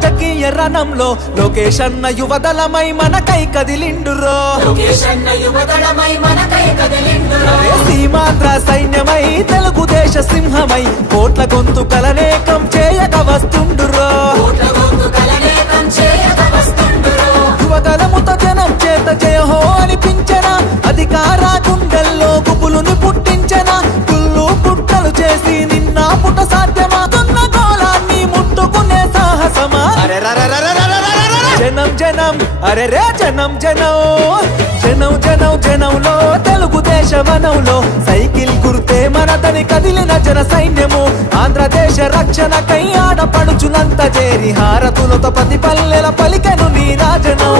రాజకీయ రణంలో లోకేష్ అన్న యువదళమై మనకై కదిలిండురో సీమాంధ్ర సైన్యమై తెలుగుదేశ సింహమై కోట్ల గొంతుకలనేకం చేయక వస్తుండురో యువగలముత జనం చేత జయహో అనిపించన అధికార గుండెల్లో గుబులుని పుట్టించన కుళ్ళు పుట్టలు చేసి నిన్న పుట సాధ్యమాతున్న గోళాన్ని ముట్టుకునే సాహసమా జనం జనం అరే రే జనం జనం జనం జనం జనంలో తెలుగుదేశ వనంలో సైకిల్ గుర్తే మనదని కదిలిన జన సైన్యము ఆంధ్రదేశ రక్షణకై ఆడపడుచునంత చేరి హారతులతో ప్రతి పల్లెల పలికెను నీ రాజనం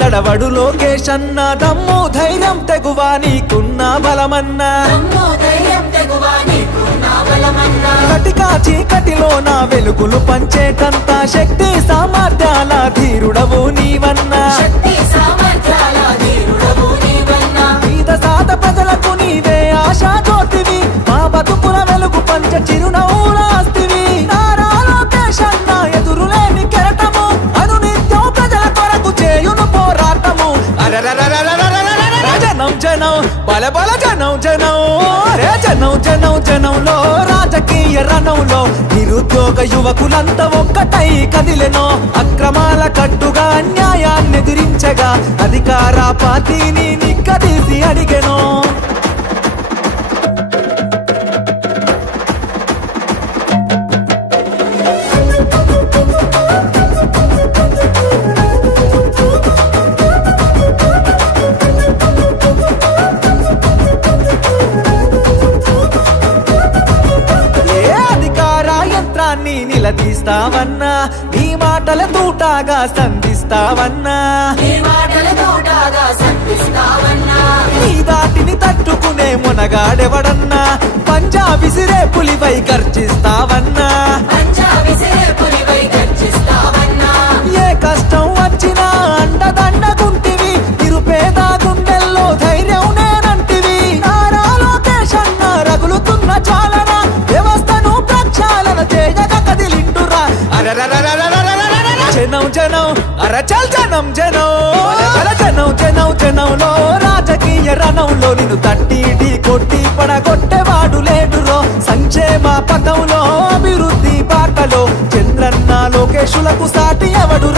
దడవడు లోకేష్ అన్న దమ్ము ధైర్యం తెగువా నీకున్న బలమన్నా కటికా చీకటిలో నా వెలుగులు పంచేటంత శక్తి సామర్థ్యాల ధీరుడవు నీవన్నా పేద సాద ప్రజలకు నీవే ఆశా జ్యోతివి మా బతుకుల వెలుగు పంచ చిరునవ్వులాస్తివి నారా లోకేష్ అన్న ఎదురులేని కెరటము అనునిత్యం ప్రజల కొరకు చేయును పోరాటము జనం జనం బల బల జనం జనం రే జనం జనం జనంలో రాజకీయ రణంలో నిరుద్యోగ యువకులంతా ఒక్కటై కదిలెనో అక్రమాల కట్టుగా అన్యాయాన్ని ఎదిరించగా అధికార పార్టీని నిక్కదీసి అడిగెనో నిలదీస్తావన్నా నీ మాటల తూటాగా సంధిస్తావన్నా నీ దాటిని తట్టుకునే మునగాడెవడన్నా పంజా విసిరే పులిపై గర్జిస్తావన్నా ఏ కష్టం వచ్చినా అండదండగుంటివి నిరుపేద గుండెల్లో ధైర్యం నేనంటివి నారా లోకేష్ అన్న రగులుతున్న చాలన వ్యవస్థను ప్రక్షాళన చేయక కదిలిండురా జనం జనం అరచల్ జనం జనం జనం జనం జనంలో రాజకీయ రణంలో నిన్ను తట్టి ఢీ కొట్టి పడగొట్టేవాడు లేడురో సంక్షేమ పథంలో అభివృద్ధి బాటలో చంద్రన్న లోకేశులకు సాటి ఎవడు